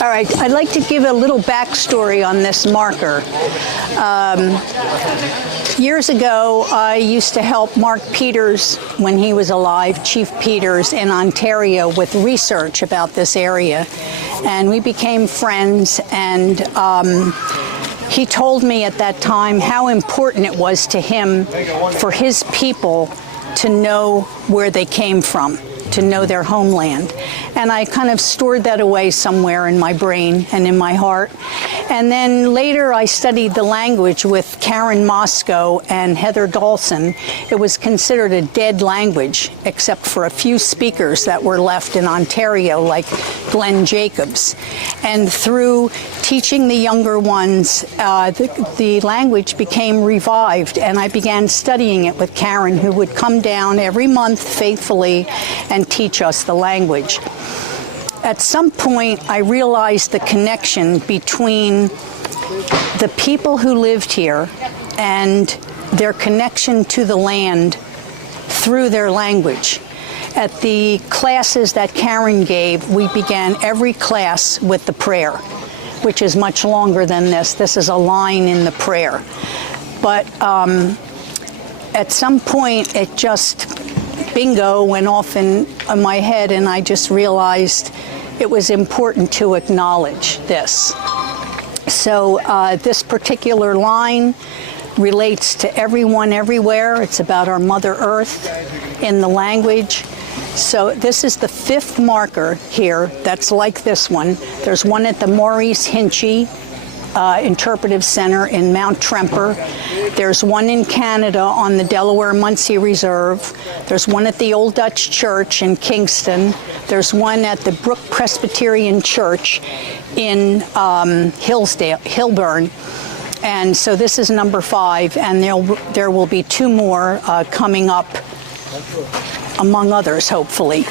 All right, I'd like to give a little backstory on this marker. Years ago, I used to help Mark Peters, when he was alive, Chief Peters in Ontario, with research about this area. And we became friends, and he told me at that time how important it was to him for his people to know where they came from, to know their homeland. And I kind of stored that away somewhere in my brain and in my heart. And then later I studied the language with Karen Moscow and Heather Dawson. It was considered a dead language, except for a few speakers that were left in Ontario, like Glenn Jacobs. And through teaching the younger ones, the language became revived, and I began studying it with Karen, who would come down every month faithfully and teach us the language. At some point, I realized the connection between the people who lived here and their connection to the land through their language. At the classes that Karen gave, we began every class with the prayer, which is much longer than this. This is a line in the prayer. But at some point, it just, bingo, went off in my head, and I just realized it was important to acknowledge this. So this particular line relates to everyone everywhere. It's about our Mother Earth in the language. So this is the fifth marker here that's like this one. There's one at the Maurice Hinchey Interpretive Center in Mount Tremper. There's one in Canada on the Delaware-Munsee Reserve. There's one at the Old Dutch Church in Kingston. There's one at the Brook Presbyterian Church in Hillburn. And so this is number 5, and there will be 2 more coming up, among others, hopefully.